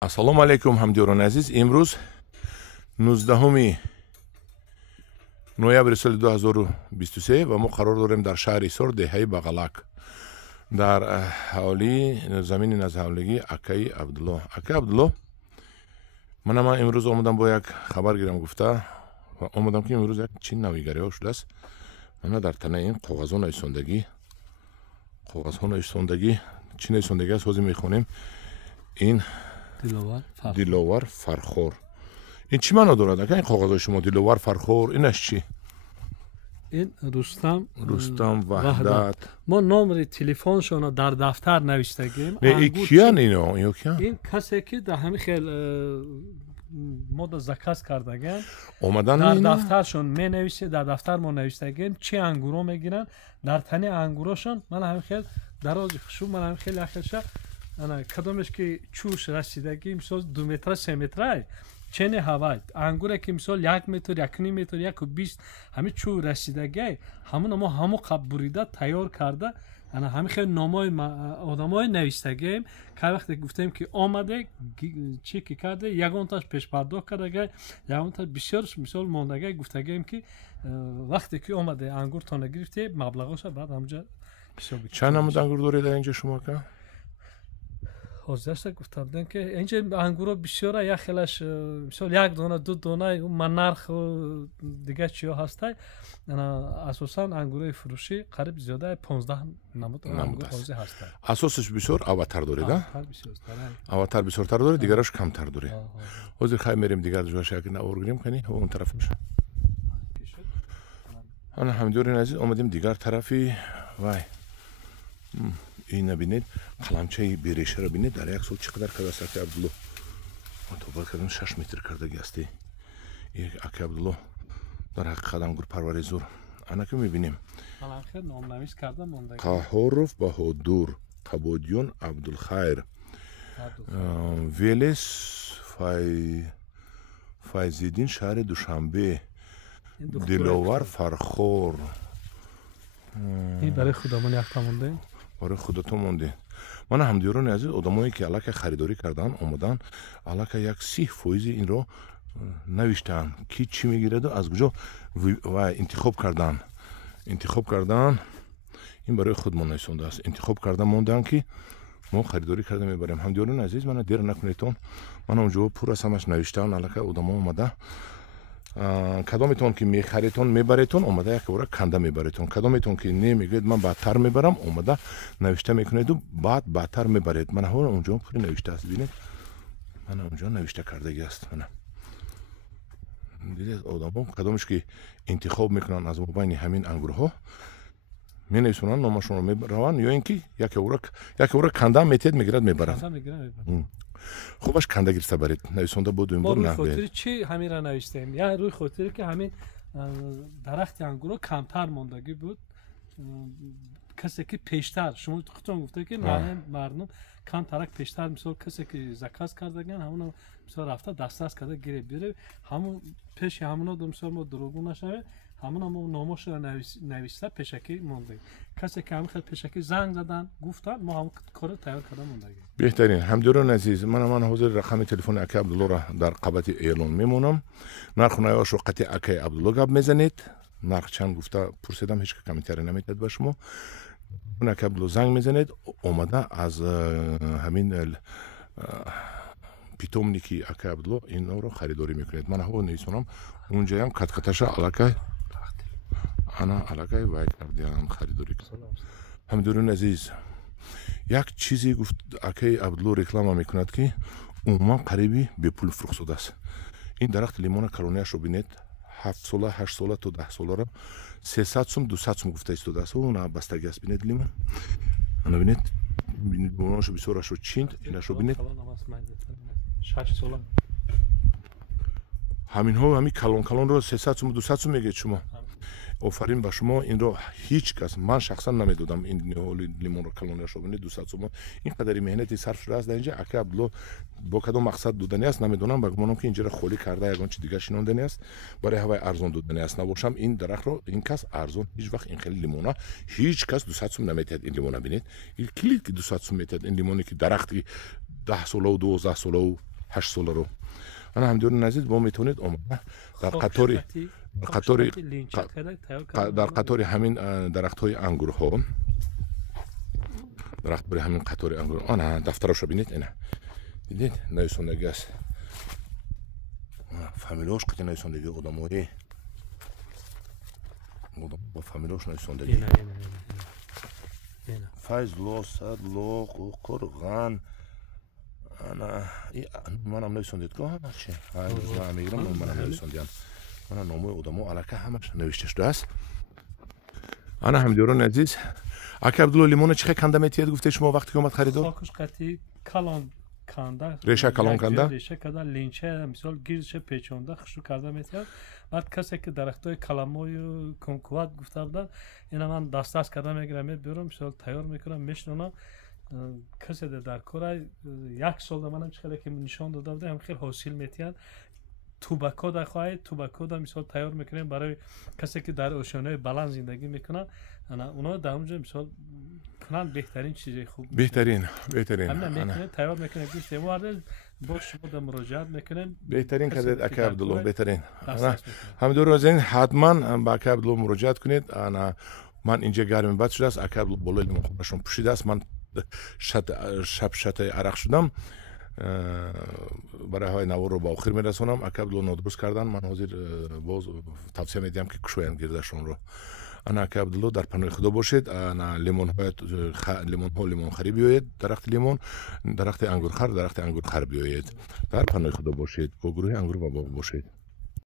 Ассалому алайкум ҳамдиёрони азиз. Имрӯз 19 ноябри соли 2023 ва мо қарор дорем дар шаҳри Исор деҳаи Бағалак дар ҳавлии замини назҳавлигии Акаи Абдулло. Акаи Абдулло, ман имрӯз омадам бо як хабар гирам гуфта ва омадам ки имрӯз як чӣ навигариҳо шудааст. Мана дар танаи ин коғазҳо нависондагӣ чӣ нависондагӣ аст ҳозир мехонем. Ин Диловар Фархор. این چی معنا دارد؟ اگه این کاغذ شما دلوار فرخور اینش چی؟ این رستم وحدت. ما نمره تلفنشون در دفتر نوشتگیم. نه این کیان اینا؟ این کسی که در همین خیلی ما در زکاس کردگیم اومدن در اینا؟ دفترشون می نویسه، در دفتر ما نوشتگیم چی انگورو میگیرن در تنی انگوروشون. من همین خیلی دراز خشوم من همین خیلی اخیرش انا کدومش که چوش رسیدگی مثلا 2 متر 3 متر چنه هوا انگوره که مثلا 1 متر 1.5 متر 1.20 همین چو رسیدگی همون ما همو قبل بریده تیار کرده. انا همین خیلی نامای آدمای نوشتگیم که وقتی گفتیم که آمده چی که کرده یگان تاش پیش پرداخت کرده یگان تاش بسیار مثال موندگی گفتگیم که وقتی که آمده انگور تا نگرفته مبلغش بعد همونجا چند نمود انگور دارید در اینجا شما که؟ حاضرش گفتم که اینجا انگورا بسیاره یک خیلیش مثال 1 دانه 2 دانه منرخ دیگه چیا هسته. اساسا انگورای فروشی قریب زیاده 15 نمود انگور حاضر هسته. اساسش بسیار اواتر دارید ها؟ اواتر بسیارتر دارید دیگرش کمتر دارید. حاضر خیلی میریم دیگر جوش یک نورگریم کنی اون طرفش. انا همدیوری عزیز اومدیم دیگر طرفی. وای این نبینید قلمچه بیریشه رو بینید در یک سال چقدر کرده است اکای عبدالله. ما تو باید کردیم 6 متر کردگی هستی اکای عبدالله در حقیقت انگور پروری زور. انا که میبینیم قهاروف بهادور قبادیون عبدالخیر ویلس فایزیدین شهر دوشنبه دلوار فرخور. این برای خودمون یک تمونده برای خودتون مونده. من همدیوران عزیز آدمایی که علاقه خریداری کردن اومدن علاقه یک 30% این رو نوشتن کی چی میگیره و از کجا و انتخاب کردن این برای خودمون نشونده است. انتخاب کردن موندن که ما خریداری کرده میبریم. همدیوران عزیز من دیر نکنیتون من اونجا پر از همش نوشتن علاقه آدما اومده کدامتون که میخریتون میبریتون اومده یک بار کنده میبریتون کدامتون که نمیگید من بعدتر میبرم اومده نوشته میکنید و بعدتر میبرید. من ها اونجا پوری نوشته است ببینید من اونجا نوشته کردگی است. من دیدید آدم‌ها کدامش که انتخاب میکنن از بین همین انگورها می نویسونن نامشون رو میبرن یا اینکه یک ورق کنده میتید میگیرد میبرن. خوبش کنده گرفته برید نویسنده بود این بار نه. روی خاطر چی همین را نوشتیم؟ یا روی خاطر که همین درخت انگور کمتر موندگی بود. کسی که پیشتر شما خودتون گفته که مردم کم ترک پیشتر مثلا کسی که زکات کردگن همون مثلا رفته دست کرده گیره بیره همون پیش همون دو مثلا ما دروغ نشه همون ما نامش را نوشته پیشکی مونده. کسی که همین خیلی پیشکی زنگ زدن گفتن ما هم کار تیار کردن مونده. بهترین همدیوران عزیز من حاضر رقم تلفن اکای عبدالله را در قبط اعلان میمونم. نرخ نایاش رو قطع اکای عبدالله گپ میزنید. نرخ چند گفته پرسیدم هیچ کمیتری نمیداد به شما. اون اکای عبدالله زنگ میزنید اومده از همین پیتومنیکی اکای عبدالله این رو خریداری میکنید. من هوا نیستم اونجا هم کتکتاش علاقه انا علاقه وای کردیم خریداری کردم. همدیوران عزیز یک چیزی گفت اکای عبدالله رکلام میکند که عموما قریبی به پول فروخته شده است. این درخت لیمون کلونیاش رو بینید 7 ساله 8 ساله تا 10 ساله را 300 سوم 200 سوم گفته ایستاده است. اون بستگی است بینید لیمون انا بینید بوناشو بسیارش رو چیند اینش رو بینید 6 ساله همین ها همین کلون رو 300 سوم 200 سوم میگید شما. آفرین به شما این رو هیچ کس من شخصا نمیدادم این لیمون رو کلونیاش رو بینید 200 سوم این قدری مهنتی صرف شده است در اینجا اکای عبدالله با کدام مقصد دادنی است نمیدونم بگمانم که اینجا خالی کرده یگان چی دیگه شینوندنی است برای هوای ارزان دادنی است نباشم این درخت رو این کس ارزان هیچ وقت این خیلی لیمونا هیچ کس 200 سوم نمیتاد این لیمونا بینید این کلید که 200 سوم میتاد این لیمونی که درختی 10 ساله و 12 ساله و 8 ساله رو من همدیگران عزیز با میتونید در قطار همین درخت های انگور ها درخت برای همین قطار انگور آن دفترش رو بینید اینه دیدید نویسندگی است فامیلوش که نویسندگی آدمایی با فامیلوش نویسندگی فیضلو صدلو قرغان انا منم نویسندگاه چی من میگم منم نویسندم من نامه آدمو علاقه همش نوشته شده است انا همدیگران عزیز اکا عبدالله لیمون چه کنده میتید گفته شما وقتی که اومد خریدو خاکش قطعی کلان کنده ریشه کلان کنده ریشه کنده لینچه مثال گیرش پیچونده خشو کرده میتید بعد کسی که درختای کلموی و کنکوات گفته بودن اینا من دست کرده میگیرم میبرم مثال تیار میکنم میشنونم کسی در کره یک سال منم چخیلی که نشان داده بوده هم خیلی حاصل میتید توباکو در خواهی توباکو در مثال تیار میکنیم برای کسی که در اوشانهای بلند زندگی میکنن اونا در اونجا مثال کنن بهترین چیزی خوب بهترین همین میکنه تیار میکنه گوشت وارد با شما در مراجعت میکنیم بهترین کدید اکا عبدالله بهترین همینطور از این حتما با اکا عبدالله مراجعت کنید من اینجا گرم بد شده است اکا عبدالله بالای لیمون خوبشون پوشیده است من شب شتای عرق شدم برای های نوار رو با آخر میرسونم اکا عبدالله نادرست کردن من حاضر باز توصیه میدیم که کشوین گردشون رو انا اکا عبدالله در پناه خدا باشید لیمون خری بیاید درخت لیمون درخت انگور خر بیاید در پناه خدا باشید با گروه انگور و باغ باشید